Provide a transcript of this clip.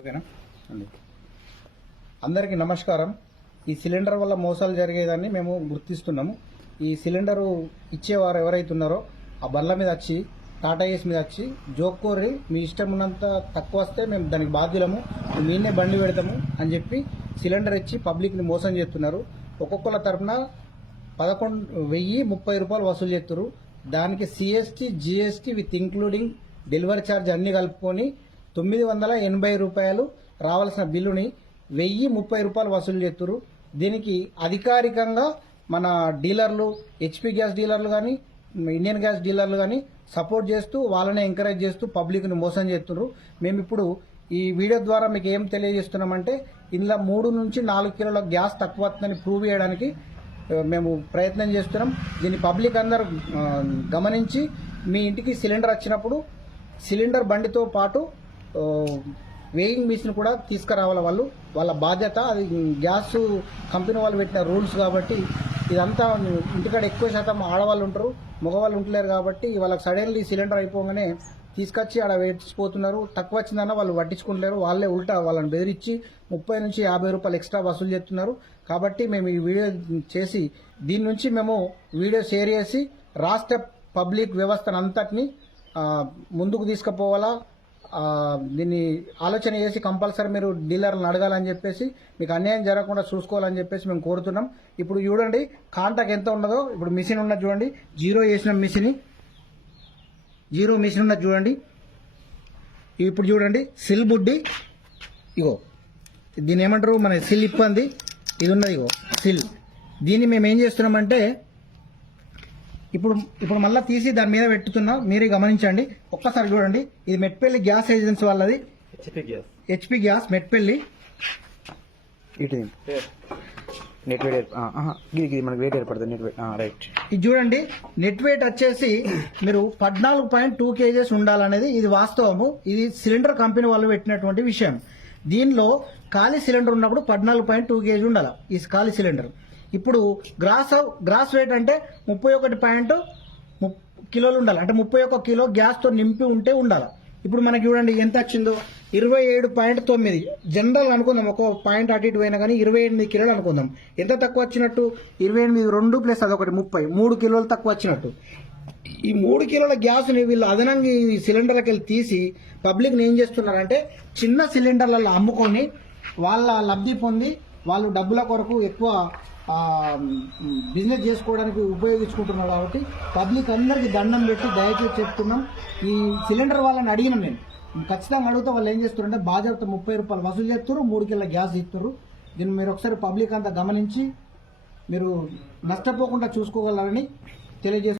ఓకేనా అండి. అందరికీ నమస్కారం. ఈ సిలిండర్ వల్ల మోసాలు జరిగేదాన్ని మేము గుర్తిస్తున్నాము. ఈ సిలిండరు ఇచ్చేవారు ఎవరైతే ఉన్నారో ఆ బండ్ల మీద వచ్చి టాటా ఏస్ మీద వచ్చి జోక్కోరి మీ ఇష్టం ఉన్నంత తక్కువ వస్తే మేము దానికి బాధ్యులము, మీనే బండి పెడతాము అని చెప్పి సిలిండర్ ఇచ్చి పబ్లిక్ని మోసం చేస్తున్నారు. ఒక్కొక్కళ్ళ తరఫున 11,030 రూపాయలు వసూలు చేస్తున్నారు. దానికి CST, GST with including delivery charge అన్ని కలుపుకొని 980 రూపాయలు రావాల్సిన బిల్లుని 1,030 రూపాయలు వసూలు చేస్తున్నారు. దీనికి అధికారికంగా మన డీలర్లు, హెచ్పీ గ్యాస్ డీలర్లు కానీ, ఇండియన్ గ్యాస్ డీలర్లు కానీ సపోర్ట్ చేస్తూ వాళ్ళని ఎంకరేజ్ చేస్తూ పబ్లిక్ని మోసం చేస్తున్నారు. మేము ఇప్పుడు ఈ వీడియో ద్వారా మీకు ఏం తెలియజేస్తున్నామంటే, ఇందులో 3 నుంచి 4 కిలోల గ్యాస్ తక్కువ వస్తుందని ప్రూవ్ చేయడానికి మేము ప్రయత్నం చేస్తున్నాం. దీన్ని పబ్లిక్ అందరూ గమనించి మీ ఇంటికి సిలిండర్ వచ్చినప్పుడు సిలిండర్ బండితో పాటు వేయింగ్ మిషన్ కూడా తీసుకురావాలి. వాళ్ళ బాధ్యత. అది గ్యాస్ కంపెనీ వాళ్ళు పెట్టిన రూల్స్ కాబట్టి ఇదంతా ఇంటికాడ ఎక్కువ శాతం ఆడవాళ్ళు ఉంటారు, మగవాళ్ళు ఉంటలేరు కాబట్టి వాళ్ళకి సడన్లీ సిలిండర్ అయిపోగానే తీసుకొచ్చి ఆడ వేసిపోతున్నారు. తక్కువ వచ్చిందన్న వాళ్ళు పట్టించుకుంటలేరు. వాళ్ళే ఉల్టా వాళ్ళని బెదిరించి 30 నుంచి 50 రూపాయలు ఎక్స్ట్రా వసూలు చేస్తున్నారు. కాబట్టి మేము ఈ వీడియో చేసి దీని నుంచి మేము వీడియో షేర్ చేసి రాష్ట్ర పబ్లిక్ వ్యవస్థనంతటిని ముందుకు తీసుకుపోవాలా. దీన్ని ఆలోచన చేసి కంపల్సరీ మీరు డీలర్లను అడగాలని చెప్పేసి, మీకు అన్యాయం జరగకుండా చూసుకోవాలని చెప్పేసి మేము కోరుతున్నాం. ఇప్పుడు చూడండి కాంటాక్ట్ ఎంత ఉన్నదో. ఇప్పుడు మిషన్ ఉన్నది చూడండి, జీరో చేసిన మిషన్, జీరో మిషన్ ఉన్నది చూడండి. ఇప్పుడు చూడండి సిల్ బుడ్డి, ఇగో దీన్ని ఏమంటారు, మన సిల్ ఇబ్బంది ఇది ఉన్నది, ఇగో సిల్. దీన్ని మేము ఏం చేస్తున్నామంటే ఇప్పుడు మళ్ళీ తీసి దాని మీద పెట్టుతున్నా, మీరే గమనించండి. ఒక్కసారి చూడండి. ఇది మెట్పల్లి గ్యాస్ ఏజెన్సీ వాళ్ళది, హెచ్పి గ్యాస్ మెట్పల్లి. ఇది చూడండి, నెట్ వెయిట్ వచ్చేసి మీరు 14.2 kgs ఉండాలనేది ఇది వాస్తవము. ఇది సిలిండర్ కంపెనీ వాళ్ళు పెట్టినటువంటి విషయం. దీనిలో ఖాళీ సిలిండర్ ఉన్నప్పుడు 14.2 kg ఉండాలి ఈ ఖాళీ సిలిండర్. ఇప్పుడు గ్రాస్ వెయిట్ అంటే 31 కిలోలు ఉండాలి. అంటే 31 కిలో గ్యాస్తో నింపి ఉంటే ఉండాలి. ఇప్పుడు మనకి చూడండి ఎంత వచ్చిందో, 27.9. జనరల్ అనుకుందాం, ఒక పాయింట్ అటు ఇటు పోయినా కానీ 28 కిలోలు అనుకుందాం. ఎంత తక్కువ వచ్చినట్టు? 28 2 ప్లస్ అదొకటి 30, 3 కిలోలు తక్కువ వచ్చినట్టు. ఈ 3 కిలోల గ్యాస్ని వీళ్ళు అదనంగా ఈ సిలిండర్కి వెళ్ళి తీసి పబ్లిక్ని ఏం చేస్తున్నారంటే చిన్న సిలిండర్లలో అమ్ముకొని వాళ్ళ లబ్ధి పొంది వాళ్ళు డబ్బుల కొరకు ఎక్కువ బిజినెస్ చేసుకోవడానికి ఉపయోగించుకుంటున్నారు. కాబట్టి పబ్లిక్ అందరికీ దండం పెట్టి దయచేసి చెప్తున్నాం. ఈ సిలిండర్ వాళ్ళని అడిగినాం, నేను ఖచ్చితంగా అడిగితే వాళ్ళు ఏం చేస్తున్నారంటే బాధ్యత 30 రూపాయలు వసూలు చేస్తారు, 3 కిలోల గ్యాస్ ఇస్తారు. దీన్ని మీరు ఒకసారి పబ్లిక్ అంతా గమనించి మీరు నష్టపోకుండా చూసుకోగలరని తెలియజేస్తున్నారు.